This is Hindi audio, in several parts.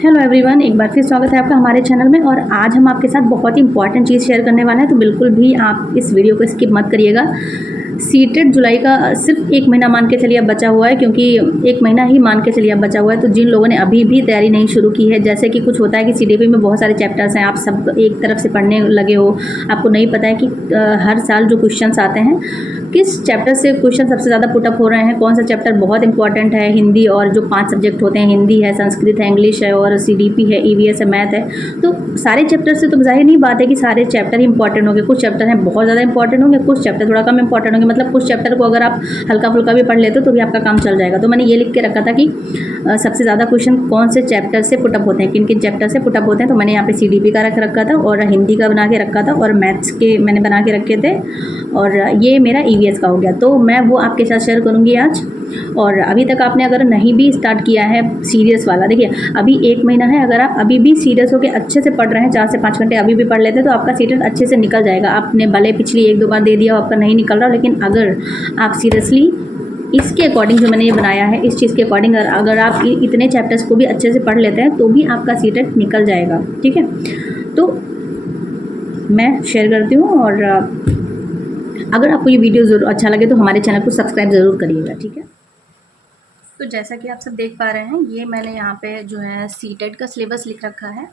हेलो एवरीवन, एक बार फिर स्वागत है आपका हमारे चैनल में। और आज हम आपके साथ बहुत ही इंपॉर्टेंट चीज़ शेयर करने वाले हैं, तो बिल्कुल भी आप इस वीडियो को स्किप मत करिएगा। सीटेट जुलाई का सिर्फ 1 महीना मान के चलिए अब बचा हुआ है, क्योंकि 1 महीना ही मान के चलिए अब बचा हुआ है। तो जिन लोगों ने अभी भी तैयारी नहीं शुरू की है, जैसे कि कुछ होता है कि सीडीपी में बहुत सारे चैप्टर्स हैं, आप सब एक तरफ से पढ़ने लगे हो, आपको नहीं पता है कि हर साल जो क्वेश्चंस आते हैं किस चैप्टर से क्वेश्चन सबसे ज़्यादा पुटअप हो रहे हैं, कौन सा चैप्टर बहुत इंपॉर्टेंट है। हिंदी और जो 5 सब्जेक्ट होते हैं, हिंदी है, संस्कृत है, इंग्लिश है और सीडीपी है, ईवीएस है, मैथ है। तो सारे चैप्टर से तो जाहिर नहीं बात है कि सारे चैप्टर ही इंपॉर्टेंट होंगे। कुछ चैप्टर हैं बहुत ज़्यादा इंपॉर्टेंट होंगे, कुछ चैप्टर थोड़ा कम इंपॉर्टेंट होंगे। मतलब कुछ चैप्टर को अगर आप हल्का फुल्का भी पढ़ लेते हो तो भी आपका काम चल जाएगा। तो मैंने ये लिख के रखा था कि सबसे ज़्यादा क्वेश्चन कौन से चैप्टर से पुटअप होते हैं, किन किन चैप्टर से पुटअप होते हैं। तो मैंने यहाँ पे सीडीपी का रख रखा था और हिंदी का बना के रखा था और मैथ्स के मैंने बना के रखे थे, और ये मेरा ईवीएस का हो गया। तो मैं वो आपके साथ शेयर करूँगी आज। और अभी तक आपने अगर नहीं भी स्टार्ट किया है सीरियस वाला, देखिए अभी 1 महीना है, अगर आप अभी भी सीरियस होकर अच्छे से पढ़ रहे हैं, 4 से 5 घंटे अभी भी पढ़ लेते हैं, तो आपका सीटेट अच्छे से निकल जाएगा। आपने भले पिछली 1-2 बार दे दिया, आपका नहीं निकल रहा, लेकिन अगर आप सीरियसली इसके अकॉर्डिंग जो मैंने ये बनाया है, इस चीज़ के अकॉर्डिंग अगर आप इतने चैप्टर्स को भी अच्छे से पढ़ लेते हैं तो भी आपका सीटेट निकल जाएगा। ठीक है, तो मैं शेयर करती हूँ। और अगर आपको ये वीडियो ज़रूर अच्छा लगे तो हमारे चैनल को सब्सक्राइब ज़रूर करिएगा। ठीक है, तो जैसा कि आप सब देख पा रहे हैं, ये मैंने यहाँ पे जो है सीटेट का सिलेबस लिख रखा है।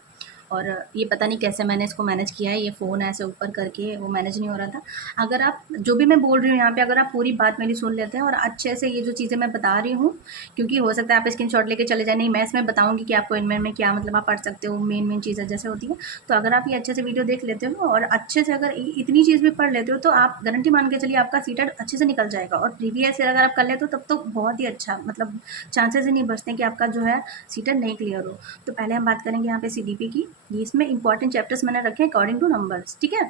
और ये पता नहीं कैसे मैंने इसको मैनेज किया है, ये फ़ोन ऐसे ऊपर करके वो मैनेज नहीं हो रहा था। अगर आप जो भी मैं बोल रही हूँ यहाँ पे, अगर आप पूरी बात मेरी सुन लेते हैं और अच्छे से ये जो चीज़ें मैं बता रही हूँ, क्योंकि हो सकता है आप स्क्रीनशॉट लेके चले जाए, नहीं मैं इसमें बताऊँगी कि आपको इनमें में क्या मतलब आप पढ़ सकते हो, मेन चीज़ें जैसे होती हैं। तो अगर आप ये अच्छे से वीडियो देख लेते हो और अच्छे से अगर इतनी चीज़ भी पढ़ लेते हो, तो आप गारंटी मान के चलिए आपका सीटेट अच्छे से निकल जाएगा। और प्रीवियस ईयर अगर आप कर लेते हो तब तो बहुत ही अच्छा, मतलब चांसेस ही नहीं बचते कि आपका जो है सीटेट नहीं क्लियर हो। तो पहले हम बात करेंगे यहाँ पे सीडीपी की। ये इसमें इंपॉर्टेंट चैप्टर्स मैंने रखे हैं अकॉर्डिंग टू नंबर्स। ठीक है,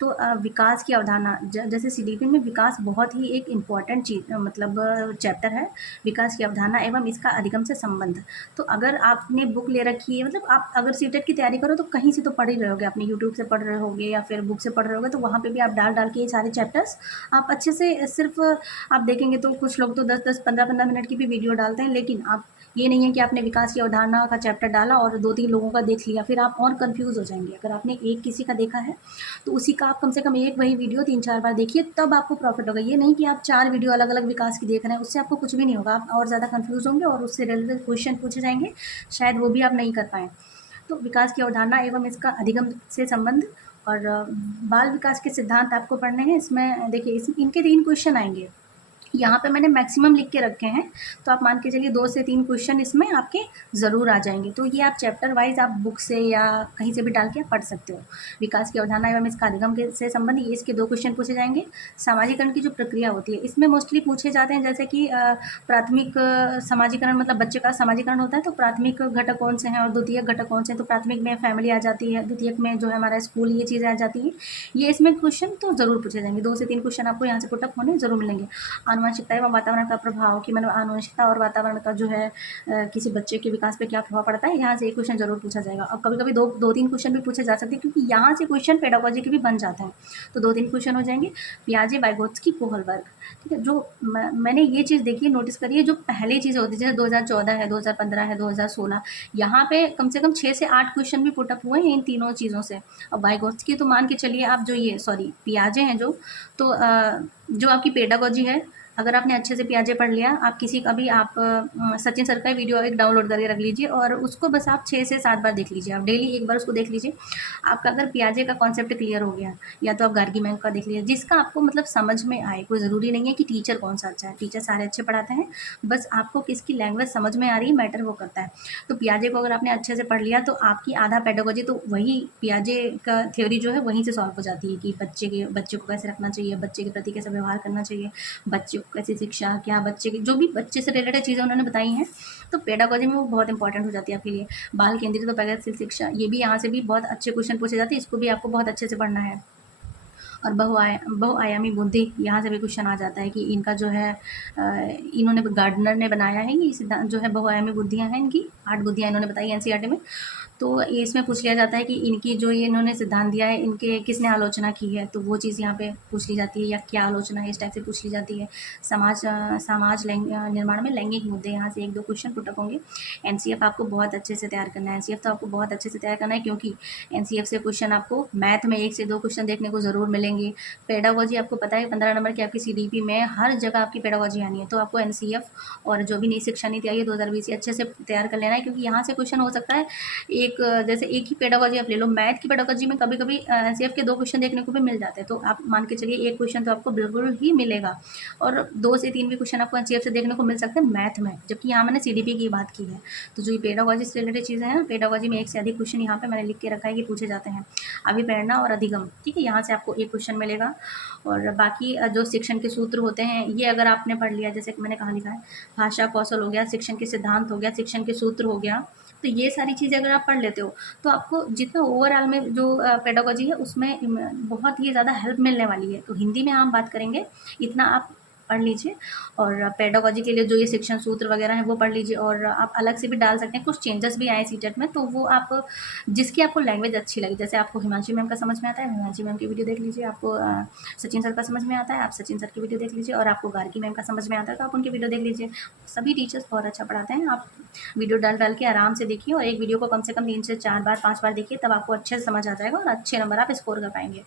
तो विकास की अवधारणा, जैसे सीडीपी में विकास बहुत ही एक इम्पॉर्टेंट चीज मतलब चैप्टर है, विकास की अवधारणा एवं इसका अधिगम से संबंध। तो अगर आपने बुक ले रखी है, मतलब आप अगर सीटेट की तैयारी करो तो कहीं से तो पढ़ ही रहे होगे, अपने यूट्यूब से पढ़ रहे होगे या फिर बुक से पढ़ रहे होगे, तो वहाँ पे भी आप डाल के ये सारे चैप्टर्स आप अच्छे से सिर्फ आप देखेंगे तो कुछ लोग तो 10-10, 15-15 मिनट की भी वीडियो डालते हैं, लेकिन आप ये नहीं है कि आपने विकास की अवधारणा का चैप्टर डाला और 2-3 लोगों का देख लिया, फिर आप और कंफ्यूज हो जाएंगे। अगर आपने एक किसी का देखा है तो उसी का आप कम से कम एक वही वीडियो 3-4 बार देखिए, तब आपको प्रॉफिट होगा। ये नहीं कि आप 4 वीडियो अलग अलग विकास की देख रहे हैं, उससे आपको कुछ भी नहीं होगा, आप और ज़्यादा कन्फ्यूज होंगे और उससे रिलेटेड क्वेश्चन पूछे जाएंगे, शायद वो भी आप नहीं कर पाएँ। तो विकास की अवधारणा एवं इसका अधिगम से संबंध और बाल विकास के सिद्धांत आपको पढ़ने हैं। इसमें देखिए इनके 3 क्वेश्चन आएंगे, यहाँ पे मैंने मैक्सिमम लिख के रखे हैं, तो आप मान के चलिए 2 से 3 क्वेश्चन इसमें आपके ज़रूर आ जाएंगे। तो ये आप चैप्टर वाइज आप बुक से या कहीं से भी डाल के आप पढ़ सकते हो। विकास की अवधारणा एवं इसका अधिगम से संबंध, ये इसके 2 क्वेश्चन पूछे जाएंगे। सामाजिकरण की जो प्रक्रिया होती है इसमें मोस्टली पूछे जाते हैं, जैसे कि प्राथमिक समाजीकरण, मतलब बच्चे का समाजीकरण होता है, तो प्राथमिक घटक कौन से हैं और द्वितीयक घटक कौन से हैं। तो प्राथमिक में फैमिली आ जाती है, द्वितीयक में जो है हमारा स्कूल, ये चीज़ें आ जाती हैं। ये इसमें क्वेश्चन तो ज़रूर पूछे जाएंगे, 2 से 3 क्वेश्चन आपको यहाँ से पुटअप होने ज़रूर मिलेंगे। आनुवंशिकता एवं वातावरण का प्रभाव, कि मतलब आनुवंशिकता और वातावरण का जो है किसी बच्चे के विकास पे क्या प्रभाव पड़ता है, यहाँ से एक क्वेश्चन जरूर पूछा जाएगा। और कभी कभी 2-3 क्वेश्चन भी पूछे जा सकते हैं, क्योंकि यहाँ से क्वेश्चन पेडागोजी के भी बन जाते हैं, तो 2-3 क्वेश्चन हो जाएंगे। पियाजे वाइगोत्स्की कोहलबर्ग, ठीक है, जो मैंने ये चीज़ देखी है, नोटिस करिए, जो पहले चीज़ें होती है जैसे 2014 है, 2015 है, 2016, यहाँ पे कम से कम 6 से 8 क्वेश्चन भी पुटअप हुए हैं इन तीनों चीज़ों से। और वाइगोत्स्की तो मान के चलिए आप, जो ये सॉरी पियाजे हैं जो, तो जो आपकी पेडागोजी है, अगर आपने अच्छे से पियाजे पढ़ लिया, आप किसी का भी आप सचिन सर का वीडियो एक डाउनलोड करके रख लीजिए और उसको बस आप 6 से 7 बार देख लीजिए, आप डेली एक बार उसको देख लीजिए। आपका अगर पियाजे का कॉन्सेप्ट क्लियर हो गया, या तो आप गार्गी मैम का देख लीजिए, जिसका आपको मतलब समझ में आए। कोई ज़रूरी नहीं है कि टीचर कौन सा अच्छा है, टीचर सारे अच्छे पढ़ाते हैं, बस आपको किसकी लैंग्वेज समझ में आ रही है, मैटर वो करता है। तो पियाजे को अगर आपने अच्छे से पढ़ लिया तो आपकी आधा पेडागोजी तो वही पियाजे का थ्योरी जो है वहीं से सॉल्व हो जाती है, कि बच्चे को कैसे रखना चाहिए, बच्चे के प्रति कैसे व्यवहार करना चाहिए, बच्चे को कैसी शिक्षा, क्या बच्चे की जो भी बच्चे से रिलेटेड चीज़ें उन्होंने बताई हैं, तो पेडागोजी में वो बहुत इंपॉर्टेंट हो जाती है आपके लिए। बाल केंद्रित तो प्रगतिशील शिक्षा, ये भी यहाँ से भी बहुत अच्छे क्वेश्चन पूछे जाते हैं, इसको भी आपको बहुत अच्छे से पढ़ना है। और बहुआयामी बुद्धि, यहाँ से भी क्वेश्चन आ जाता है कि इनका जो है इन्होंने गार्डनर ने बनाया है, ये सिद्धांत जो है बहुआयामी बुद्धियाँ हैं इनकी, 8 बुद्धियाँ इन्होंने बताई एनसीईआरटी में। तो ये इसमें पूछ लिया जाता है कि इनकी जो ये इन्होंने सिद्धांत दिया है, इनके किसने आलोचना की है, तो वो चीज़ यहाँ पे पूछ ली जाती है, या क्या आलोचना है इस टाइप से पूछ ली जाती है। समाज निर्माण में लैंगिक मुद्दे, यहाँ से 1-2 क्वेश्चन पुट अप होंगे। एनसीएफ आपको बहुत अच्छे से तैयार करना है, एनसीएफ तो आपको बहुत अच्छे से तैयार करना है, क्योंकि एनसीएफ से क्वेश्चन आपको मैथ में 1 से 2 क्वेश्चन देखने को ज़रूर मिलेंगे। पेडागोजी आपको पता है 15 नंबर की आपकी सीडीपी में हर जगह आपकी पेडागोजी आनी है, तो आपको एनसीएफ और जो भी नई शिक्षा नीति आई है 2020 अच्छे से तैयार कर लेना है, क्योंकि यहाँ से क्वेश्चन हो सकता है एक जैसे एक ही पेडागोजी आप ले लो, मैथ की पेडागोजी में कभी-कभी एनसीएफ के 2 क्वेश्चन देखने को भी मिल जाते हैं, तो आप मान के चलिए 1 क्वेश्चन तो आपको बिल्कुल ही मिलेगा, और 2 से 3 भी क्वेश्चन आपको एनसीएफ से देखने को मिल सकते हैं मैथ में, जबकि यहाँ मैंने सीडीपी की बात की है। तो जो ये पेडागोजी से रिलेटेड चीज़ें हैं, पेडागोजी में 1 से अधिक क्वेश्चन यहाँ पे मैंने लिख के रखा है कि पूछे जाते हैं। अभिप्रेरणा और अधिगम, ठीक है, यहाँ से आपको 1 क्वेश्चन मिलेगा, और बाकी जो शिक्षण के सूत्र होते हैं, ये अगर आपने पढ़ लिया, जैसे कि मैंने कहाँ लिखा है, भाषा कौशल हो गया, शिक्षण के सिद्धांत हो गया, शिक्षण के सूत्र हो गया, तो ये सारी चीज़ें अगर आप पढ़ लेते हो, तो आपको जितना ओवरऑल में जो पेडागोजी है उसमें बहुत ही ज़्यादा हेल्प मिलने वाली है। तो हिंदी में हम बात करेंगे, इतना आप पढ़ लीजिए, और पेडागोजी के लिए जो ये शिक्षण सूत्र वगैरह हैं वो पढ़ लीजिए, और आप अलग से भी डाल सकते हैं, कुछ चेंजेस भी आए सीटेट में, तो वो आप जिसकी आपको लैंग्वेज अच्छी लगी, जैसे आपको हिमांशी मैम का समझ में आता है, हिमांशी मैम की वीडियो देख लीजिए, आपको सचिन सर का समझ में आता है, आप सचिन सर की वीडियो देख लीजिए, और आपको गार्गी मैम का समझ में आता है तो आप उनकी वीडियो देख लीजिए। सभी टीचर्स बहुत अच्छा पढ़ाते हैं, आप वीडियो डाल के आराम से देखिए, और एक वीडियो को कम से कम 3 से 4 बार 5 बार देखिए, तब आपको अच्छे से समझ आ जाएगा और अच्छे नंबर आप स्कोर कर पाएंगे।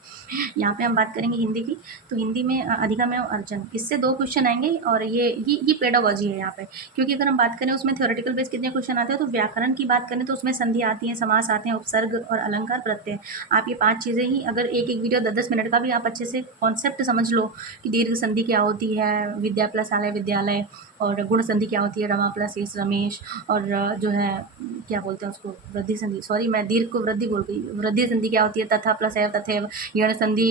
यहाँ पे हम बात करेंगे हिंदी की, तो हिंदी में अधिगम एवं अर्जन, इससे 2 क्वेश्चन आएंगे, और ये पेडागोजी है यहाँ पे, क्योंकि अगर हम बात करें उसमें थ्योरेटिकल बेस कितने क्वेश्चन आते हैं, तो व्याकरण की बात करें तो उसमें संधि आती है, समास आते हैं, उपसर्ग और अलंकार, प्रत्यय, आप ये 5 चीज़ें ही अगर एक वीडियो 10-10 मिनट का भी आप अच्छे से कॉन्सेप्ट समझ लो कि दीर्घ संधि क्या होती है, विद्या प्लस आलय विद्यालय, और गुण संधि क्या होती है, रमा प्लस एस रमेश, और जो है क्या बोलते हैं उसको, वृद्धि संधि, सॉरी मैं दीर्घ को वृद्धि बोल गई, वृद्धि संधि क्या होती है, तथा प्लस एव तथैव, यण संधि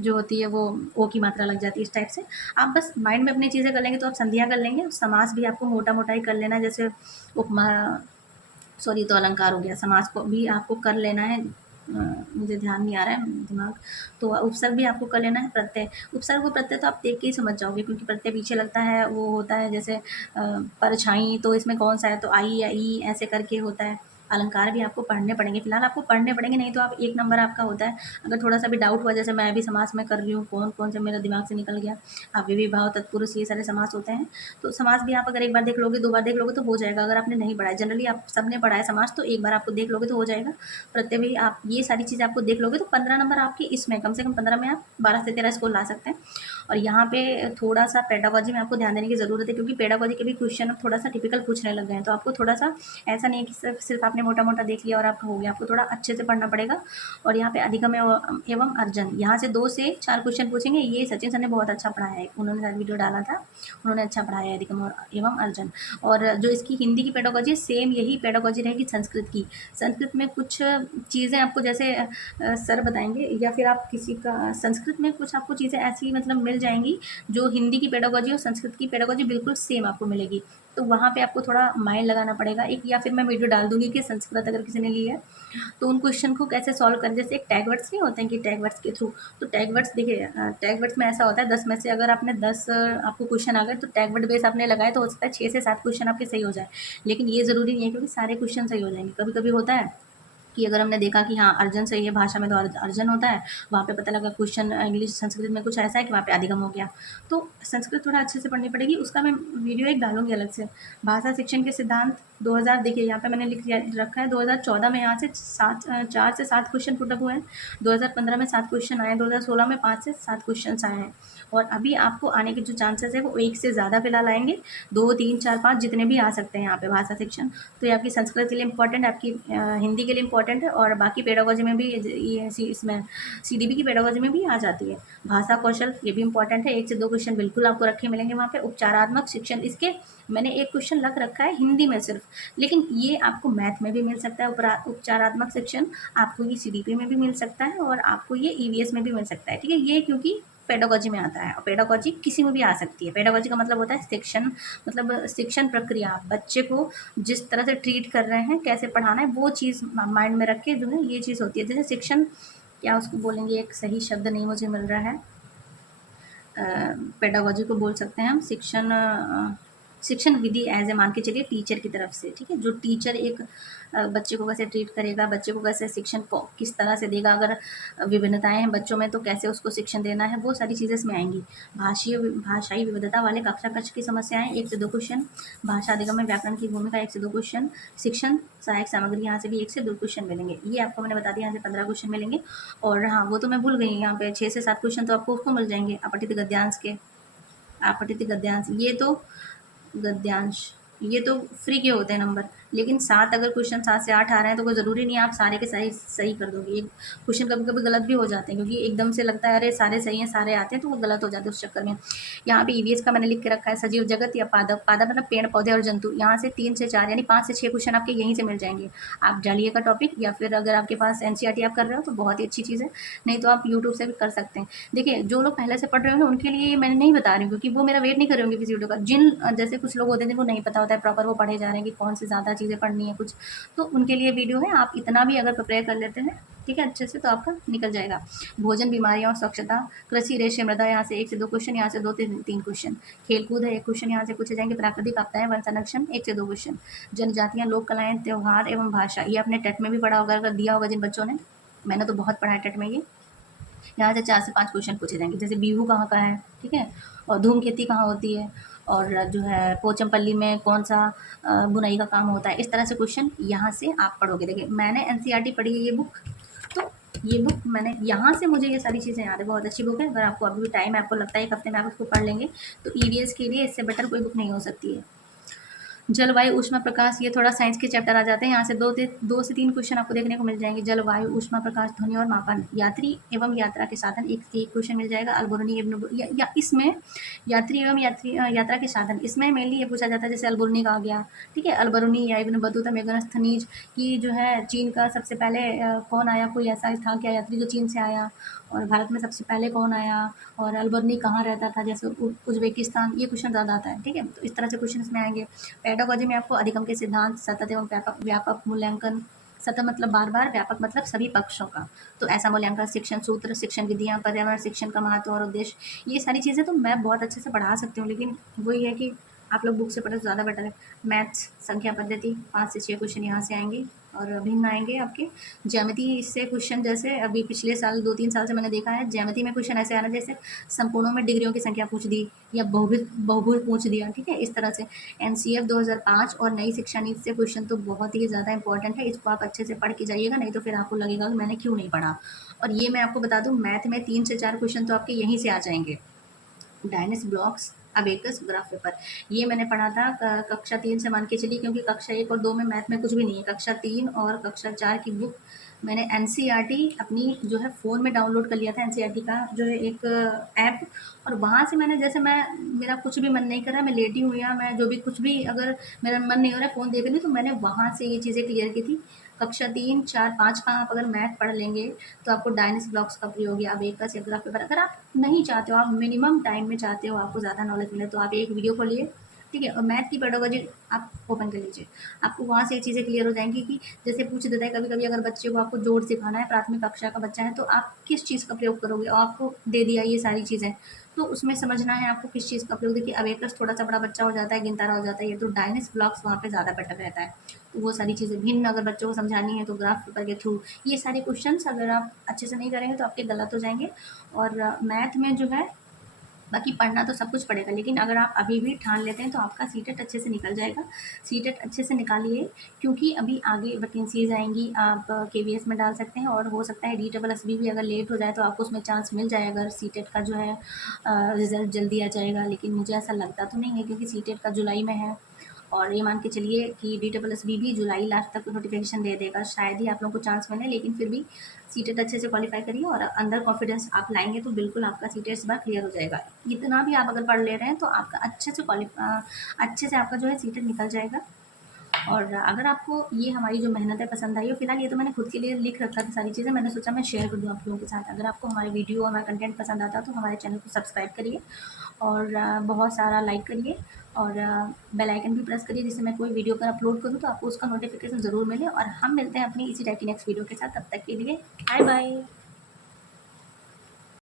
जो होती है वो ओ की मात्रा लग जाती है, इस टाइप से आप बस माइंड में अपनी चीज़ें कर लेंगे तो आप संधियाँ कर लेंगे। समास भी आपको मोटा मोटा ही कर लेना है, जैसे उपमा, सॉरी तो अलंकार हो गया, समास को भी आपको कर लेना है, मुझे ध्यान नहीं आ रहा है दिमाग, तो उपसर्ग भी आपको कर लेना है। प्रत्यय, उपसर्ग और प्रत्यय तो आप देख के ही समझ जाओगे, क्योंकि प्रत्यय पीछे लगता है, वो होता है जैसे परछाई, तो इसमें कौन सा है, तो आई या ई ऐसे करके होता है। अलंकार भी आपको पढ़ने पड़ेंगे, फिलहाल आपको पढ़ने पड़ेंगे, नहीं तो आप 1 नंबर आपका होता है। अगर थोड़ा सा भी डाउट हुआ, जैसे मैं अभी समास में कर रही हूँ, कौन कौन से मेरे दिमाग से निकल गया, अव्ययीभाव, तत्पुरुष, ये सारे समास होते हैं, तो समास भी आप अगर 1 बार देख लोगे, 2 बार देख लोगे तो हो जाएगा। अगर आपने नहीं पढ़ा है, जनरली आप सबने पढ़ा है समास, तो 1 बार आपको देख लोगे तो हो जाएगा। प्रत्यय भी आप ये सारी चीज़ें आपको देख लोगे तो 15 नंबर आपके इसमें, कम से कम 15 में आप 12 से 13 स्कोर ला सकते हैं। और यहाँ पे थोड़ा सा पेडागोजी में आपको ध्यान देने की ज़रूरत है, क्योंकि पेडागोजी के भी क्वेश्चन अब थोड़ा सा टिपिकल पूछने लग गए हैं, तो आपको थोड़ा सा ऐसा नहीं है कि सिर्फ आपने मोटा मोटा देख लिया और आपका हो गया, आपको थोड़ा अच्छे से पढ़ना पड़ेगा। और यहाँ पे अधिगम एवं अर्जन, यहाँ से 2 से 4 क्वेश्चन पूछेंगे, ये सचिन सर ने बहुत अच्छा पढ़ाया है, उन्होंने शायद वीडियो डाला था, उन्होंने अच्छा पढ़ाया है अधिगम एवं अर्जन। और जो इसकी हिंदी की पेडागोजी, सेम यही पेडागोजी रहेगी संस्कृत की। संस्कृत में कुछ चीज़ें आपको जैसे सर बताएंगे, या फिर आप किसी का संस्कृत में कुछ आपको चीज़ें ऐसी मतलब मिल जाएंगी जो हिंदी की पेडागोजी और संस्कृत की पेडागोजी बिल्कुल सेम आपको मिलेगी, तो वहाँ पे आपको थोड़ा माइंड लगाना पड़ेगा एक, या फिर मैं वीडियो डाल दूंगी कि संस्कृत अगर किसी ने ली है तो उन क्वेश्चन को कैसे सॉल्व करें, जैसे एक टैग वर्ड्स नहीं होते हैं कि टैग वर्ड्स के थ्रू, तो टैग वर्ड्स देखिए, टैग वर्ड्स में ऐसा होता है 10 में से अगर आपने 10 आपको क्वेश्चन आ गए, तो टैग वर्ड बेस आपने लगाए तो हो सकता है 6 से 7 क्वेश्चन आपके सही हो जाए, लेकिन ये ज़रूरी नहीं है क्योंकि सारे क्वेश्चन सही हो जाएंगे। कभी कभी होता है कि अगर हमने देखा कि हाँ अर्जन सही है, भाषा में तो अर्जन होता है, वहाँ पे पता लगा क्वेश्चन इंग्लिश संस्कृत में कुछ ऐसा है कि वहाँ पे अधिगम हो गया, तो संस्कृत थोड़ा अच्छे से पढ़नी पड़ेगी, उसका मैं वीडियो एक डालूंगी अलग से। भाषा शिक्षण के सिद्धांत 2000, देखिए यहाँ पे मैंने रखा है 2014 में, यहाँ से 4 से 7 क्वेश्चन पुटअप हुए हैं, 2015 में 7 क्वेश्चन आए, 2016 में 5 से 7 क्वेश्चन आए हैं, और अभी आपको आने के जो चांसेस है वो 1 से ज़्यादा फिलहाल आएंगे, 2, 3, 4, 5 जितने भी आ सकते हैं यहाँ पे भाषा शिक्षण। तो ये आपकी संस्कृत के लिए इंपॉर्टेंट है, आपकी हिंदी के लिए इंपॉर्टेंट है, और बाकी पेडागोजी में भी ये इसमें सीडीबी की पेडागोजी में भी आ जाती है। भाषा कौशल ये भी इंपॉर्टेंट है, 1 से 2 क्वेश्चन बिल्कुल आपको रखे मिलेंगे वहाँ पे। उपचारात्मक शिक्षण, इसके मैंने एक क्वेश्चन लग रखा है हिंदी में सिर्फ, लेकिन ये आपको मैथ में भी मिल सकता है। उपचारात्मक शिक्षण आपको ये सीडीपी में भी मिल सकता है, और आपको ये ईवीएस में भी मिल सकता है, ठीक है, ये क्योंकि पेडागोजी में आता है, और पेडागोजी किसी में भी आ सकती है। पेडागोजी का मतलब होता है शिक्षण, मतलब शिक्षण प्रक्रिया, बच्चे को जिस तरह से ट्रीट कर रहे हैं, कैसे पढ़ाना है, वो चीज़ माइंड में रख के जो है ये चीज़ होती है। जैसे शिक्षण क्या उसको बोलेंगे, एक सही शब्द नहीं मुझे मिल रहा है। पेडागोजी को बोल सकते हैं हम, शिक्षण विधि एज ए मान के चलिए टीचर की तरफ से, ठीक है। जो टीचर एक बच्चे को कैसे ट्रीट करेगा, बच्चे को कैसे शिक्षण को किस तरह से देगा, अगर विभिन्नताएं हैं बच्चों में तो कैसे उसको शिक्षण देना है, वो सारी चीज़ें इसमें आएंगी। भाषाई विविधता वाले कक्षा कक्ष की समस्याएं 1 से 2 क्वेश्चन, भाषा अधिगम में व्याकरण की भूमिका 1 से 2 क्वेश्चन, शिक्षण सहायक सामग्री यहाँ से भी 1 से 2 क्वेश्चन मिलेंगे। ये आपको मैंने बता दिया, यहाँ से 15 क्वेश्चन मिलेंगे। और हाँ, वो तो मैं भूल गई, यहाँ पे 6 से 7 क्वेश्चन तो आपको उसको मिल जाएंगे अपठित गद्यांश के। अपठित गद्यांश गद्यांश ये तो फ्री के होते हैं नंबर, लेकिन 7 अगर क्वेश्चन 7 से 8 आ रहे हैं तो कोई ज़रूरी नहीं है आप सारे के सारे सही कर दोगे। एक क्वेश्चन कभी कभी गलत भी हो जाते हैं, क्योंकि एकदम से लगता है अरे सारे सही हैं सारे आते हैं, तो वो गलत हो जाते हैं उस चक्कर में। यहाँ पे ईवीएस का मैंने लिख के रखा है, सजीव जगत या पादप, पादप मतलब पेड़ पौधे और जंतु। यहाँ से 3 से 4 यानी 5 से 6 क्वेश्चन आपके यहीं से मिल जाएंगे। आप डालिए का टॉपिक, या फिर अगर आपके पास एनसीईआरटी आप कर रहे हो तो बहुत ही अच्छी चीज़ है, नहीं तो आप यूट्यूब से भी कर सकते हैं। देखिए जो लोग पहले से पढ़ रहे हो ना उनके लिए मैंने नहीं बता रही हूँ, क्योंकि वो मेरा वेट नहीं कर रहे होंगे किसी वीडियो का। जिन जैसे कुछ लोग होते हैं जिनको नहीं पता होता है प्रॉपर, वो पढ़े जा रहे हैं कि कौन सी ज़्यादा चीज़ें पढ़नी है कुछ, तो उनके लिए वीडियो है। आप इतना भी अगर प्रिपेयर कर लेते हैं, ठीक है, अच्छे से, तो आपका निकल जाएगा। भोजन, बीमारियां और स्वच्छता, कृषि, रेशे, मृदा, यहाँ से 1 से 2 क्वेश्चन, यहाँ से 2 से 3 क्वेश्चन। खेलकूद है 1 क्वेश्चन यहाँ से पूछे जाएंगे। प्राकृतिक आपदाएं, वन संरक्षण 1 से 2 क्वेश्चन। जनजातियाँ, लोक कलाएं, त्यौहार एवं भाषा, ये आपने टेट में भी पढ़ा होगा, अगर दिया होगा जिन बच्चों ने, मैंने तो बहुत पढ़ा है टेट में ये। यहाँ से 4 से 5 क्वेश्चन पूछे जाएंगे, जैसे बिहू कहाँ का है, ठीक है, और धूम खेती कहाँ होती है, और जो है पोचमपल्ली में कौन सा बुनाई का काम होता है। इस तरह से क्वेश्चन यहाँ से आप पढ़ोगे। देखिए मैंने एनसीईआरटी पढ़ी है ये बुक, तो ये बुक मैंने यहाँ से, मुझे ये सारी चीज़ें याद है, बहुत अच्छी बुक है। अगर आपको अभी भी टाइम है, आपको लगता है 1 हफ्ते में आप उसको पढ़ लेंगे, तो ईवीएस के लिए इससे बेटर कोई बुक नहीं हो सकती है। जलवायु, ऊष्मा, प्रकाश, ये थोड़ा साइंस के चैप्टर आ जाते हैं। यहाँ से 2 से 3 क्वेश्चन आपको देखने को मिल जाएंगे। जलवायु, ऊष्मा, प्रकाश, ध्वनि और मापन, यात्री एवं यात्रा के साधन, एक क्वेश्चन मिल जाएगा। अल्बुर्नी एवं या इसमें यात्री एवं यात्रा के साधन, इसमें मेनली ये पूछा जाता है, जैसे अल्बुर्नी का आ गया, ठीक है, अल्बुर्नी या इब्न बतूता मेगास्थनीज की जो है चीन का सबसे पहले कौन आया, कोई ऐसा था क्या यात्री जो चीन से आया, और भारत में सबसे पहले कौन आया, और अल्बुर्नी कहाँ रहता था, जैसे उज्बेकिस्तान, ये क्वेश्चन ज़्यादा आता है, ठीक है। तो इस तरह से क्वेश्चन इसमें आएंगे। पेडागोजी में आपको अधिगम के सिद्धांत, सतत एवं व्यापक मूल्यांकन, सतत मतलब बार बार, व्यापक मतलब सभी पक्षों का, तो ऐसा मूल्यांकन, शिक्षण सूत्र, शिक्षण विधियाँ, पर्यावरण शिक्षण का महत्व और उद्देश्य, ये सारी चीज़ें तो मैं बहुत अच्छे से पढ़ा सकती हूँ, लेकिन वही है कि आप लोग बुक से पढ़े तो ज़्यादा बेटर है। मैथ्स, संख्या पद्धति, 5 से 6 क्वेश्चन यहाँ से आएंगे और भिन्न आएंगे आपके। ज्यामिति से क्वेश्चन, जैसे अभी पिछले साल 2-3 साल से मैंने देखा है, ज्यामिति में क्वेश्चन ऐसे आना जैसे संपूर्णों में डिग्रियों की संख्या पूछ दी, या बहुभुज पूछ दिया, ठीक है, इस तरह से। एनसीएफ 2005 और नई शिक्षा नीति से क्वेश्चन तो बहुत ही ज़्यादा इंपॉर्टेंट है, इसको आप अच्छे से पढ़ के जाइएगा, नहीं तो फिर आपको लगेगा कि मैंने क्यों नहीं पढ़ा। और ये मैं आपको बता दूँ, मैथ में 3 से 4 क्वेश्चन तो आपके यहीं से आ जाएंगे। डायनेस ब्लॉक्स, अबेकस, ग्राफ पेपर, ये मैंने पढ़ा था कक्षा 3 से, मान के चलिए, क्योंकि कक्षा 1 और 2 में मैथ में कुछ भी नहीं है। कक्षा 3 और कक्षा 4 की बुक मैंने एनसीईआरटी अपनी जो है फ़ोन में डाउनलोड कर लिया था, एनसीईआरटी का जो है एक ऐप, और वहाँ से मैंने, जैसे मेरा कुछ भी मन नहीं कर रहा, मैं लेटी हुई या मैं जो भी कुछ भी, अगर मेरा मन नहीं हो रहा है फ़ोन देख रही, तो मैंने वहाँ से ये चीज़ें क्लियर की थी। कक्षा 3, 4, 5 का आप अगर मैथ पढ़ लेंगे तो आपको डायनेस ब्लॉक्स का प्रयोग या अबेकस या ग्राफ पेपर, अगर आप नहीं चाहते हो, आप मिनिमम टाइम में चाहते हो आपको ज़्यादा नॉलेज मिले, तो आप एक वीडियो खोलिए, ठीक है, और मैथ की पेडागोजी आप ओपन कर लीजिए, आपको वहाँ से ये चीज़ें क्लियर हो जाएंगी कि जैसे पूछ देता है कभी कभी, अगर बच्चे को आपको जोड़ सिखाना है, प्राथमिक कक्षा का बच्चा है, तो आप किस चीज़ का प्रयोग करोगे, और आपको दे दिया ये सारी चीज़ें, तो उसमें समझना है आपको किस चीज़ का प्रयोग। देखिए अबेकस थोड़ा सा बड़ा बच्चा हो जाता है, गिनतारा हो जाता है, ये तो डायनेस ब्लॉक्स वहाँ पे ज़्यादा बेटर रहता है। तो वो सारी चीज़ें भिन्न अगर बच्चों को समझानी है तो ग्राफ पेपर के थ्रू, ये सारे क्वेश्चंस अगर आप अच्छे से नहीं करेंगे तो आपके गलत हो जाएंगे। और मैथ में जो है, बाकी पढ़ना तो सब कुछ पड़ेगा, लेकिन अगर आप अभी भी ठान लेते हैं तो आपका सीटेट अच्छे से निकल जाएगा। सीटेट अच्छे से निकालिए, क्योंकि अभी आगे वैकेंसीज आएंगी, आप केवीएस में डाल सकते हैं, और हो सकता है DSSB भी अगर लेट हो जाए तो आपको उसमें चांस मिल जाए, अगर सीटेट का जो है रिज़ल्ट जल्दी आ जाएगा, लेकिन मुझे ऐसा लगता तो नहीं है, क्योंकि सीटेट का जुलाई में है, और ये मान के चलिए कि DSSB भी जुलाई लास्ट तक नोटिफिकेशन दे देगा, शायद ही आप लोगों को चांस मिले, लेकिन फिर भी सीटेट अच्छे से क्वालिफाई करिए, और अंदर कॉन्फिडेंस आप लाएंगे तो बिल्कुल आपका सीटेट इस बार क्लियर हो जाएगा। इतना भी आप अगर पढ़ ले रहे हैं तो आपका अच्छे से आपका जो है सीटेट निकल जाएगा। और अगर आपको ये हमारी जो मेहनत है पसंद आई हो, फिलहाल ये तो मैंने खुद के लिए लिख रखा था सारी चीज़ें, मैंने सोचा मैं शेयर कर दूँ आप लोगों के साथ। अगर आपको हमारे वीडियो और हमारा कंटेंट पसंद आता तो हमारे चैनल को सब्सक्राइब करिए, और बहुत सारा लाइक करिए, और बेल आइकन भी प्रेस करिए, जिससे मैं कोई वीडियो अगर अपलोड करूँ तो आपको उसका नोटिफिकेशन ज़रूर मिले। और हम मिलते हैं अपनी इसी टाइप की नेक्स्ट वीडियो के साथ, तब तक के लिए बाय बाय।